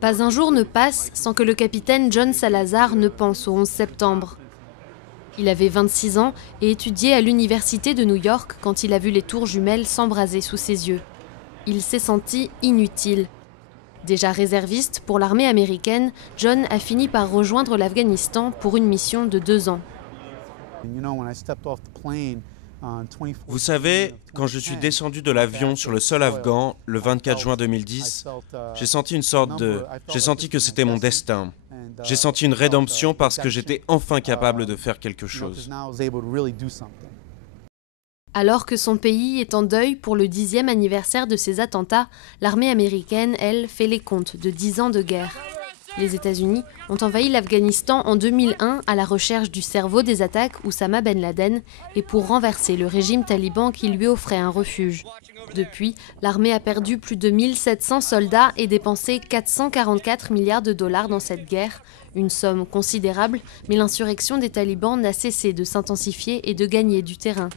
Pas un jour ne passe sans que le capitaine John Salazar ne pense au 11 septembre. Il avait 26 ans et étudiait à l'université de New York quand il a vu les tours jumelles s'embraser sous ses yeux. Il s'est senti inutile. Déjà réserviste pour l'armée américaine, John a fini par rejoindre l'Afghanistan pour une mission de 2 ans. Vous savez, quand je suis descendu de l'avion sur le sol afghan le 24 juin 2010, j'ai senti J'ai senti que c'était mon destin. J'ai senti une rédemption parce que j'étais enfin capable de faire quelque chose. Alors que son pays est en deuil pour le 10e anniversaire de ses attentats, l'armée américaine, elle, fait les comptes de 10 ans de guerre. Les États-Unis ont envahi l'Afghanistan en 2001 à la recherche du cerveau des attaques Oussama Ben Laden et pour renverser le régime taliban qui lui offrait un refuge. Depuis, l'armée a perdu plus de 1700 soldats et dépensé 444 milliards de dollars dans cette guerre, une somme considérable, mais l'insurrection des talibans n'a cessé de s'intensifier et de gagner du terrain.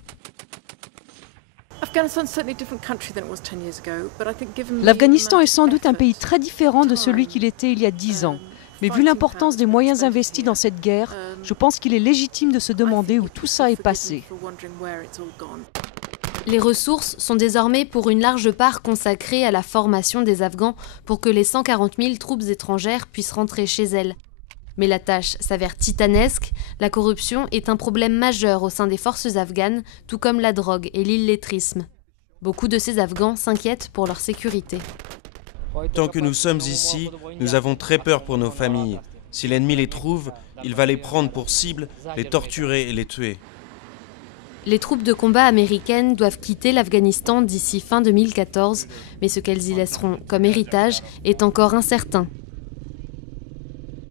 L'Afghanistan est sans doute un pays très différent de celui qu'il était il y a 10 ans. Mais vu l'importance des moyens investis dans cette guerre, je pense qu'il est légitime de se demander où tout ça est passé. Les ressources sont désormais pour une large part consacrées à la formation des Afghans pour que les 140 000 troupes étrangères puissent rentrer chez elles. Mais la tâche s'avère titanesque, la corruption est un problème majeur au sein des forces afghanes, tout comme la drogue et l'illettrisme. Beaucoup de ces Afghans s'inquiètent pour leur sécurité. Tant que nous sommes ici, nous avons très peur pour nos familles. Si l'ennemi les trouve, il va les prendre pour cible, les torturer et les tuer. Les troupes de combat américaines doivent quitter l'Afghanistan d'ici fin 2014, mais ce qu'elles y laisseront comme héritage est encore incertain.